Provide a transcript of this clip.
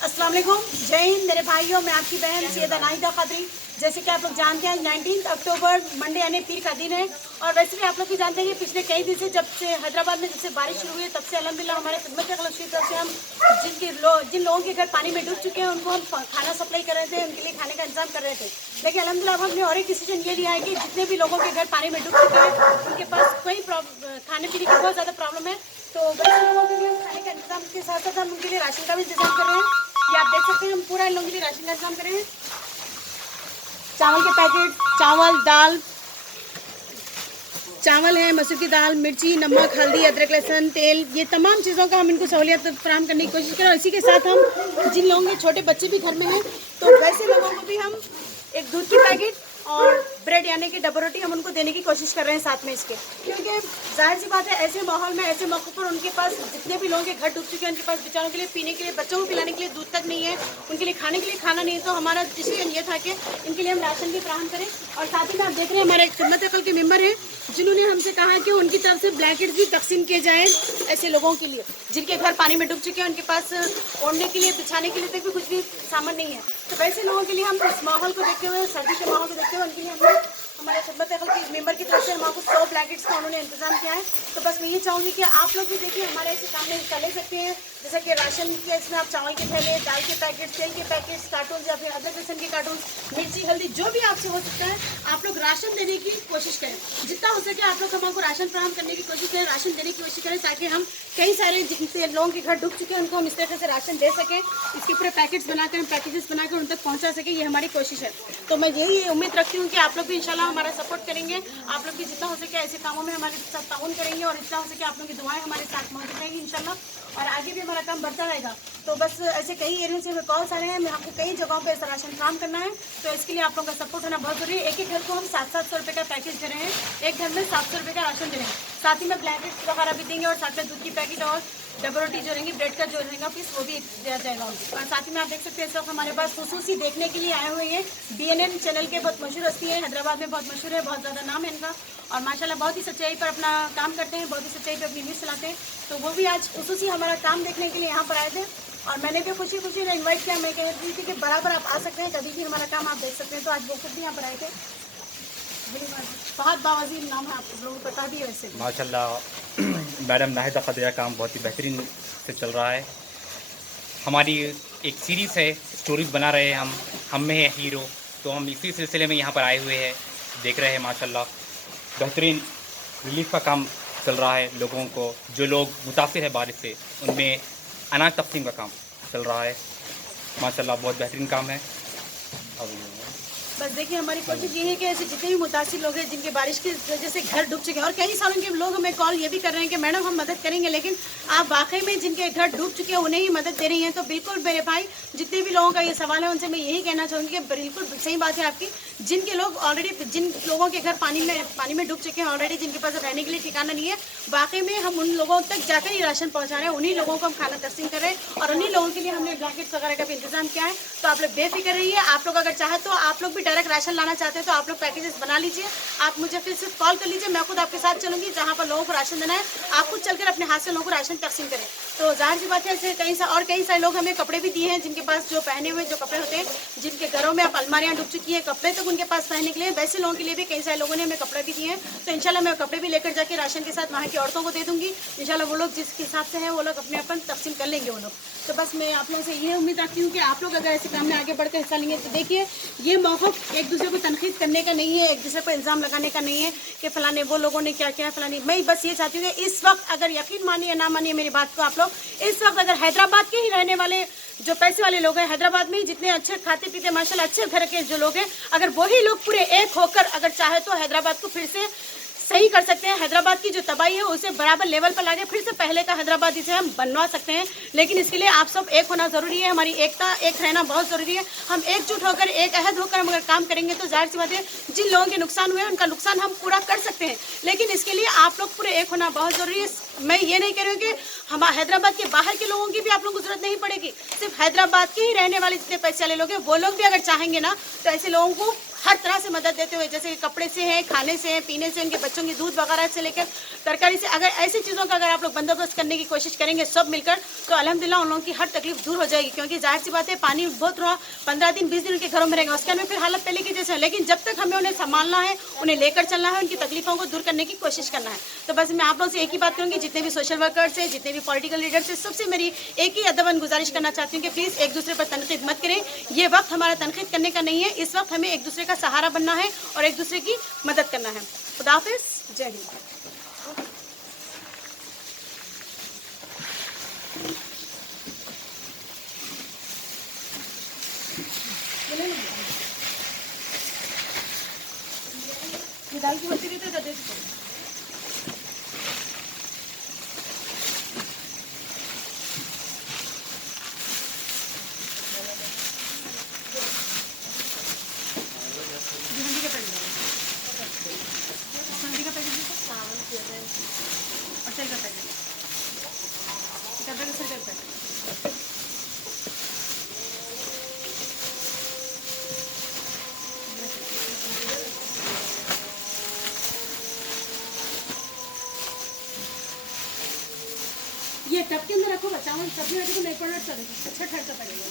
अस्सलाम वालेकुम, जय हिंद मेरे भाइयों। मैं आपकी बहन सैयदा नाहिदा खत्री। जैसे कि आप लोग जानते हैं 19 अक्टूबर मंडे यानी पीर का दिन है। और वैसे भी आप लोग भी जानते हैं कि पिछले कई दिन से जब से हैदराबाद में जब से बारिश शुरू हुई है तब से अल्हम्दुलिल्लाह हमारे खिदमत की तरफ से हम जिन लोगों के घर पानी में डूब चुके हैं उनको हम खाना सप्लाई कर रहे थे, उनके लिए खाने का इंतजाम कर रहे थे। लेकिन अल्हम्दुलिल्लाह अब हमने और एक डिसीजन ये लिया है कि जितने भी लोगों के घर पानी में डूब चुके हैं उनके पास कोई खाने पीने की बहुत ज़्यादा प्रॉब्लम है, तो वैसे लोगों के लिए खाने का इंतजाम के साथ साथ हम उनके लिए राशन का भी इंतजाम कर रहे हैं। ये आप देख सकते हैं हम पूरा इन लोगों के लिए राशन का इंतजाम कर रहे हैं। चावल के पैकेट, चावल है, मसूर की दाल, मिर्ची, नमक, हल्दी, अदरक, लहसुन, तेल, ये तमाम चीज़ों का हम इनको सहूलियत फराहम करने की कोशिश करें। और इसी के साथ हम जिन लोगों के छोटे बच्चे भी घर में हैं तो वैसे लोगों को भी हम एक दूध की पैकेट और ब्रेड यानी कि डबल रोटी हम उनको देने की कोशिश कर रहे हैं साथ में इसके, क्योंकि जाहिर सी बात है ऐसे माहौल में ऐसे मौक़ों पर उनके पास जितने भी लोगों के घर डूब चुके हैं उनके पास बेचारों के लिए पीने के लिए, बच्चों को पिलाने के लिए दूध तक नहीं है, उनके लिए खाने के लिए खाना नहीं है। तो हमारा डिसीजन ये था कि इनके लिए हम राशन भी फराहम करें। और साथ ही में आप देख रहे हैं हमारे खिदमत अक़ल के मेम्बर हैं जिन्होंने हमसे कहा कि उनकी तरफ से ब्लैंकेट्स भी तकसीम किए जाएँ ऐसे लोगों के लिए जिनके घर पानी में डूब चुके हैं, उनके पास ओढ़ने के लिए, बिछाने के लिए तक भी कुछ भी सामान नहीं है। तो वैसे लोगों के लिए हम इस माहौल को देखते हुए, सर्दी के माहौल को देखते हुए उनके लिए हमने हमारे खिदमत अक़ल के मेंबर की तरफ से हमको 100 ब्लैंकेट्स का उन्होंने इंतजाम किया है। तो बस मैं ये चाहूँगी कि आप लोग भी देखिए हमारे ऐसे काम में हिस्सा ले सकते हैं, जैसे कि राशन के इसमें आप चावल के थैले, दाल के पैकेट्स, तेल के पैकेट्स, कार्टून या फिर अदरक लहसुन के कार्टून, मिर्ची, हल्दी, जो भी आपसे हो सकता है आप लोग राशन देने की कोशिश करें। जितना हो सके आप लोग हमको राशन फराहम करने की कोशिश करें, राशन देने की कोशिश करें, ताकि हम कई सारे जिनसे लोगों के घर डूब चुके हैं उनको हम इस तरह से राशन दे सकें। इसके पूरे पैकेट्स बनाकर, पैकेजेस बनाकर उन तक पहुँचा सके, ये हमारी कोशिश है। तो मैं यही उम्मीद रखती हूँ कि आप लोग भी इंशाल्लाह हमारा सपोर्ट करेंगे, आप लोग भी जितना हो सके ऐसे कामों में हमारे साथ ताउन करेंगे और जितना हो सके आप लोगों की दुआएं हमारे साथ मौजूद रहेंगी इंशाल्लाह, और आगे भी हमारा काम बढ़ता रहेगा। तो बस ऐसे कई एरिया से हमें कॉल्स आ रहे हैं, हमको कई जगहों पे ऐसा राशन काम करना है, तो इसके लिए आप लोगों का सपोर्ट होना बहुत जरूरी है। एक एक घर को हम 700 रुपये का पैकेज दे रहे हैं, एक घर में 700 रुपये का राशन दे रहे हैं, साथ ही में ब्लैंकेट्स वगैरह भी देंगे और साथ में दूध की पैकेट और डबल रोटी जो रहेंगी, ब्रेड का जो रहेगा पीस वो भी दिया जाएगा उनको। और साथ ही में आप देख सकते हैं इस वक्त हमारे पास खुसूसी देखने के लिए आए हुए हैं BNN चैनल के बहुत मशहूर हस्ती है, हैदराबाद में बहुत मशहूर है, बहुत ज़्यादा नाम है इनका, और माशाल्लाह बहुत ही सच्चाई पर अपना काम करते हैं, बहुत ही सच्चाई पर अपनी न्यूज़ चलाते हैं। तो वो भी आज खुसूसी हमारा काम देखने के लिए यहाँ पर आए थे और मैंने भी खुशी खुशी इन्वाइट किया। मैं कह रही थी कि बराबर आप आ सकते हैं, कभी भी हमारा काम आप देख सकते हैं। तो आज वो खुद भी यहाँ पर आए थे। बहुत बावजीर नाम है, आप लोगों को बता दिए वैसे। माशाल्लाह मैडम नाहिदा खत्री का काम बहुत ही बेहतरीन से चल रहा है। हमारी एक सीरीज़ है, स्टोरीज़ बना रहे हैं हम में है हीरो, तो हम इसी सिलसिले में यहाँ पर आए हुए हैं, देख रहे हैं माशाल्लाह बेहतरीन रिलीफ का काम चल रहा है। लोगों को जो लोग मुतासिर है बारिश से उनमें अनाज तकसीम का काम चल रहा है। माशाल्लाह बहुत बेहतरीन काम है। बस देखिए हमारी कोशिश ये है कि ऐसे जितने भी मुतासिर लोग हैं जिनके बारिश की वजह से घर डूब चुके हैं, और कई सालों के लोग हमें कॉल ये भी कर रहे हैं कि मैडम हम मदद करेंगे, लेकिन आप वाकई में जिनके घर डूब चुके हैं उन्हें ही मदद दे रही हैं। तो बिल्कुल मेरे भाई जितने भी लोगों का ये सवाल है उनसे मैं यही कहना चाहूँगी कि बिल्कुल सही बात है आपकी, जिनके लोग ऑलरेडी, जिन लोगों के घर पानी में डूब चुके हैं ऑलरेडी, जिनके पास रहने के लिए ठिकाना नहीं है, वाकई में हम उन लोगों तक जाकर ही राशन पहुँचा रहे हैं, उन्हीं लोगों को हम खाना तकसीम कर रहे हैं और उन्हीं लोगों के लिए हमने ब्लैंकेट्स वगैरह का भी इंतजाम किया है। तो आप लोग बेफिक्र रहिए, आप लोग अगर चाहे तो आप लोग भी डायरेक्ट राशन लाना चाहते हैं तो आप लोग पैकेजेस बना लीजिए, आप मुझे फिर से कॉल कर लीजिए, मैं खुद आपके साथ चलूंगी, जहाँ पर लोगों को राशन देना है आप खुद चलकर अपने हाथ से लोगों को राशन तकसीम करें। तो जाहिर सी बात है ऐसे कई सारे लोग हमें कपड़े भी दिए हैं, जिनके पास जो पहने हुए जो कपड़े होते हैं, जिनके घरों में अब अलमारियाँ डूब चुकी हैं, कपड़े तक उनके पास पहनने के लिए, वैसे लोगों के लिए भी कई सारे लोगों ने हमें कपड़े भी दिए हैं। तो इंशाल्लाह मैं कपड़े भी लेकर जाके राशन के साथ वहाँ की औरतों को दे दूँगी, इंशाल्लाह वो लोग जिस हिसाब से हैं वो लोग अपने अपन तकसीम कर लेंगे वो लोग। तो बस मैं आप लोगों से ये उम्मीद रखती हूँ कि आप लोग अगर ऐसे काम में आगे बढ़कर हिस्सा लेंगे, तो देखिए ये मौका एक दूसरे को तनकीद करने का नहीं है, एक दूसरे पर इल्ज़ाम लगाने का नहीं है कि फ़लाने वो लोगों ने क्या किया, फ़लानी। मैं बस ये चाहती हूँ कि इस वक्त अगर यकीन मानिए या ना मानिए मेरी बात को, आप लोग इस वक्त अगर हैदराबाद के ही रहने वाले जो पैसे वाले लोग हैं, हैदराबाद में ही जितने अच्छे खाते पीते माशाल्लाह अच्छे घर के जो लोग हैं, अगर वही लोग पूरे एक होकर अगर चाहे तो हैदराबाद को फिर से सही कर सकते हैं, हैदराबाद की जो तबाही है उसे बराबर लेवल पर लाके फिर से पहले का हैदराबाद इसे हम बनवा सकते हैं। लेकिन इसके लिए आप सब एक होना ज़रूरी है, हमारी एकता, एक रहना बहुत ज़रूरी है। हम एकजुट होकर, एक अहद होकर हम अगर काम करेंगे तो जाहिर सी बात है जिन लोगों के नुकसान हुए उनका नुकसान हम पूरा कर सकते हैं, लेकिन इसके लिए आप लोग पूरे एक होना बहुत ज़रूरी है। मैं ये नहीं कह रही हूँ कि हम हैदराबाद के बाहर के लोगों की भी आप लोगों को ज़रूरत नहीं पड़ेगी, सिर्फ हैदराबाद के ही रहने वाले जितने पैसे वाले लोग हैं वो लोग भी अगर चाहेंगे ना तो ऐसे लोगों को हर तरह से मदद देते हुए, जैसे कपड़े से है, खाने से है, पीने से, उनके बच्चों की दूध वगैरह से लेकर तरकारी से, अगर ऐसी चीज़ों का अगर आप लोग बंदोबस्त करने की कोशिश करेंगे सब मिलकर, तो अल्हम्दुलिल्लाह उन लोगों की हर तकलीफ दूर हो जाएगी। क्योंकि जाहिर सी बात है, पानी बहुत रहा, 15 दिन 20 दिन उनके घरों में रहेंगे, उसके अंदर फिर हालत पहले की जैसे है। लेकिन जब तक हमें उन्हें संभालना है, उन्हें लेकर चलना है, उनकी तकलीफों को दूर करने की कोशिश करना है। तो बस मैं आप लोगों से एक ही बात करूँगी, जितने भी सोशल वर्कर्स हैं, जितने भी पॉलिटिकल लीडर्स हैं, सबसे मेरी एक ही अदबन गुजारिश करना चाहती हूँ कि प्लीज़ एक दूसरे पर तनकीद मत करें। ये वक्त हमारा तनकीद करने का नहीं है, इस वक्त हमें एक दूसरे का सहारा बनना है और एक दूसरे की मदद करना है। खुदा हाफिज़, जय हिंद। ये दाल की बच्ची देते दे देते। हल्दी का पैकेट हल्दी का पैकेट और तेल का पैकेट, डब्बे का तेल का पैकेट। ये टब के अंदर रखो, बचाओ सब्जी रखो तो नहीं पड़ना, अच्छा ठहरता पड़ेगा।